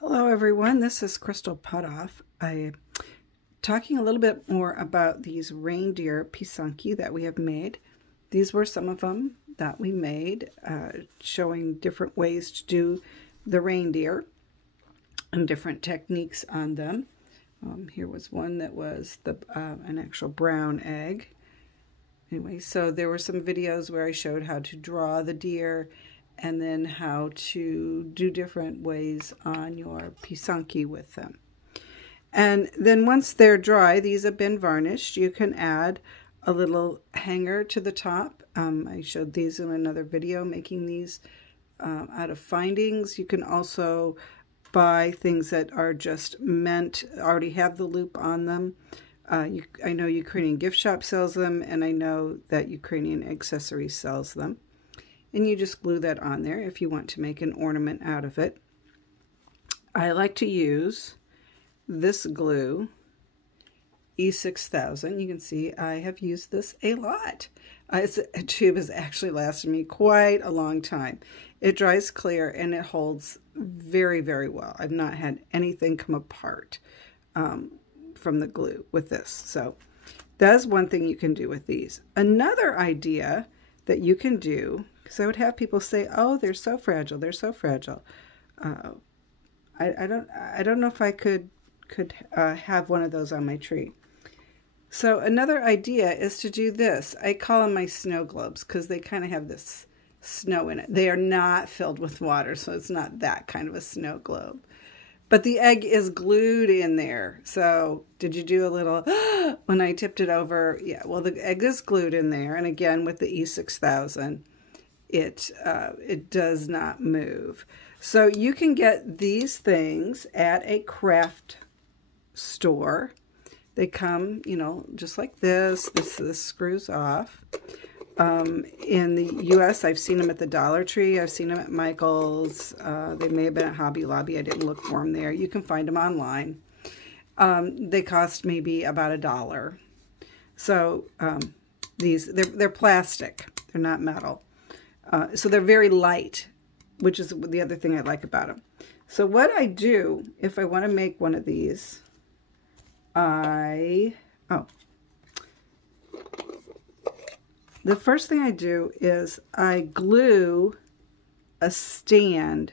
Hello everyone, this is Crystal Putoff. I'm talking a little bit more about these reindeer pysanky that we have made. These were some of them that we made, showing different ways to do the reindeer and different techniques on them. Here was one that was an actual brown egg. Anyway, so there were some videos where I showed how to draw the deer and then how to do different ways on your pysanky with them. And then once they're dry, these have been varnished, you can add a little hanger to the top. I showed these in another video, making these out of findings. You can also buy things that are just already have the loop on them. I know Ukrainian Gift Shop sells them, and I know that Ukrainian Accessories sells them. And you just glue that on there if you want to make an ornament out of it. I like to use this glue, E6000. You can see I have used this a lot. This tube has actually lasted me quite a long time. It dries clear and it holds very, very well. I've not had anything come apart from the glue with this. So that's one thing you can do with these. Another idea that you can do, because I would have people say, "Oh, they're so fragile. They're so fragile." I don't know if I could have one of those on my tree. So another idea is to do this. I call them my snow globes because they kind of have this snow in it. They are not filled with water, so it's not that kind of a snow globe. But the egg is glued in there. So did you do a little, when I tipped it over? Yeah, well, the egg is glued in there. And again, with the E6000, it does not move. So you can get these things at a craft store. They come, you know, just like this. This screws off. In the U.S., I've seen them at the Dollar Tree. I've seen them at Michael's. They may have been at Hobby Lobby. I didn't look for them there. You can find them online. They cost maybe about $1. So they're plastic. They're not metal. So they're very light, which is the other thing I like about them. So what I do, if I want to make one of these, the first thing I do is I glue a stand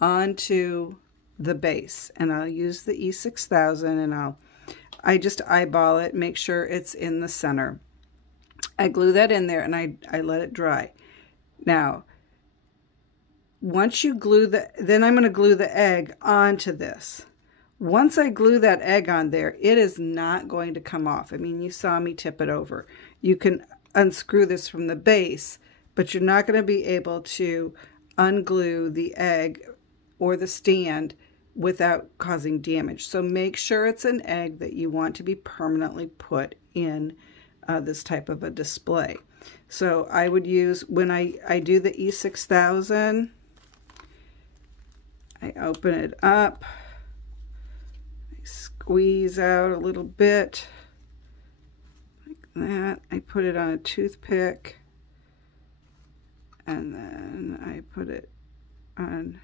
onto the base, and I'll use the E6000, and I just eyeball it, make sure it's in the center. I glue that in there, and I let it dry. Now, once you glue then I'm going to glue the egg onto this. Once I glue that egg on there, it is not going to come off. I mean, you saw me tip it over. You can unscrew this from the base, but you're not going to be able to unglue the egg or the stand without causing damage. So make sure it's an egg that you want to be permanently put in this type of a display. So I would use, when I do the E6000, I open it up, I squeeze out a little bit like that. I put it on a toothpick, and then I put it on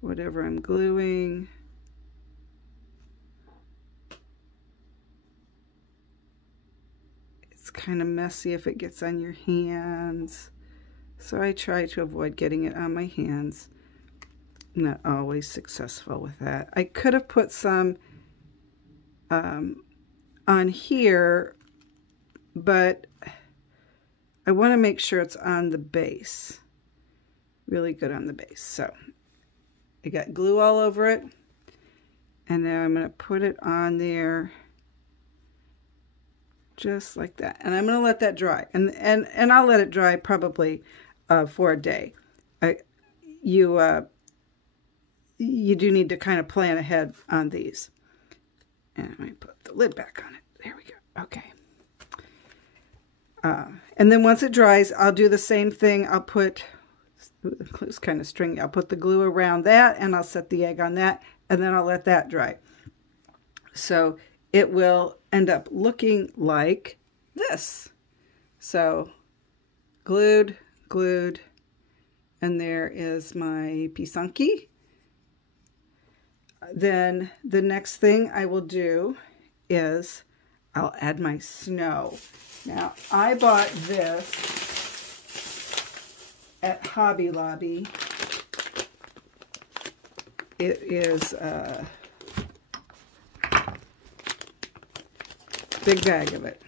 whatever I'm gluing. It's kind of messy if it gets on your hands, so I try to avoid getting it on my hands. I'm not always successful with that. I could have put some on here, but I want to make sure it's on the base, really good on the base. So I got glue all over it, and then I'm going to put it on there just like that, and I'm going to let that dry, and I'll let it dry probably for a day. You do need to kind of plan ahead on these. And let me put the lid back on it. There we go. Okay. And then once it dries, I'll do the same thing. I'll put, the glue's kind of stringy. I'll put the glue around that, and I'll set the egg on that, and then I'll let that dry. So it will end up looking like this. So glued, and there is my pysanky. then the next thing I will do is I'll add my snow. Now, I bought this at Hobby Lobby. It is a big bag of it.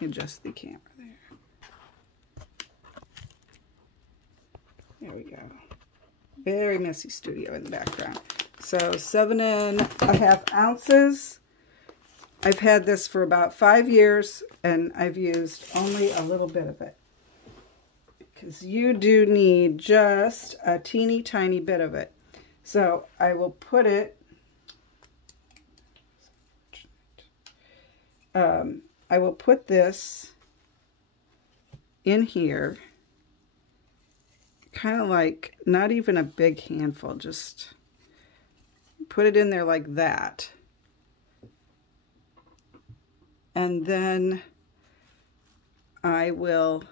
Adjust the camera there. There we go. Very messy studio in the background. So 7.5 ounces. I've had this for about 5 years, and I've used only a little bit of it. Because you do need just a teeny tiny bit of it. So I will put it, I will put this in here, kind of like, not even a big handful, just put it in there like that. And then I will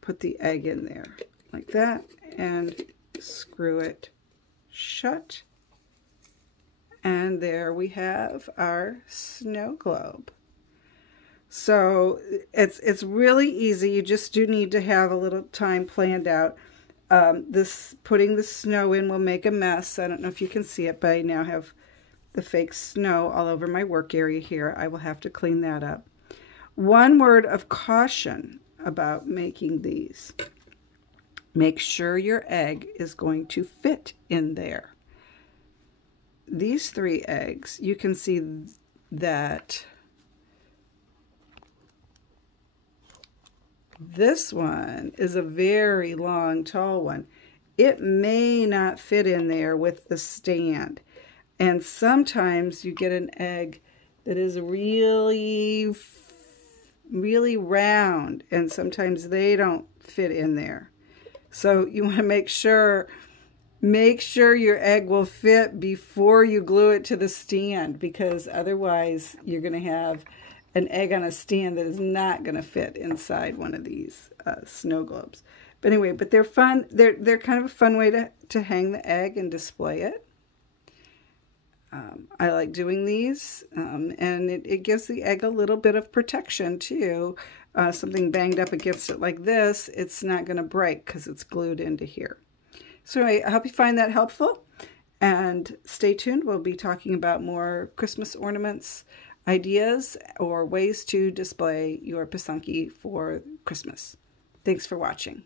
put the egg in there like that and screw it shut. And there we have our snow globe. So it's really easy. You just do need to have a little time planned out. Putting the snow in will make a mess. I don't know if you can see it, but I now have the fake snow all over my work area here. I will have to clean that up. One word of caution about making these. Make sure your egg is going to fit in there. These 3 eggs, you can see that this one is a very long, tall one. It may not fit in there with the stand. And sometimes you get an egg that is really round, and sometimes they don't fit in there. So you want to make sure your egg will fit before you glue it to the stand, because otherwise you're going to have an egg on a stand that is not going to fit inside one of these snow globes. But anyway, but they're fun. They're kind of a fun way to hang the egg and display it. I like doing these, and it gives the egg a little bit of protection too. Something banged up against it like this, it's not going to break because it's glued into here. So anyway, I hope you find that helpful, and stay tuned. We'll be talking about more Christmas ornaments, ideas, or ways to display your Pysanky for Christmas. Thanks for watching.